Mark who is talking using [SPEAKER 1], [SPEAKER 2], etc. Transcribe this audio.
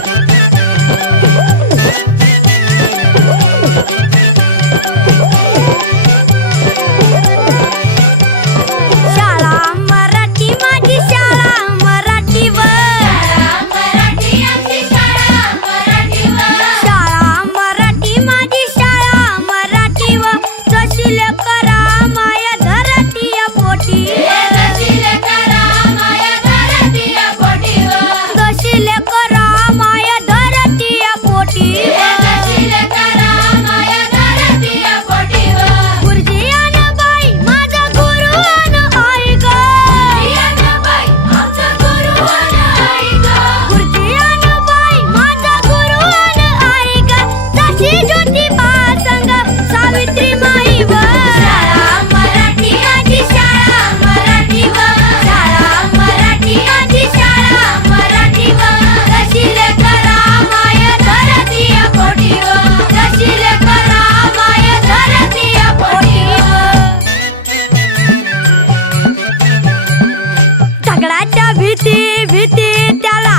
[SPEAKER 1] Thank you. दगडाच्या भीती भीती त्याला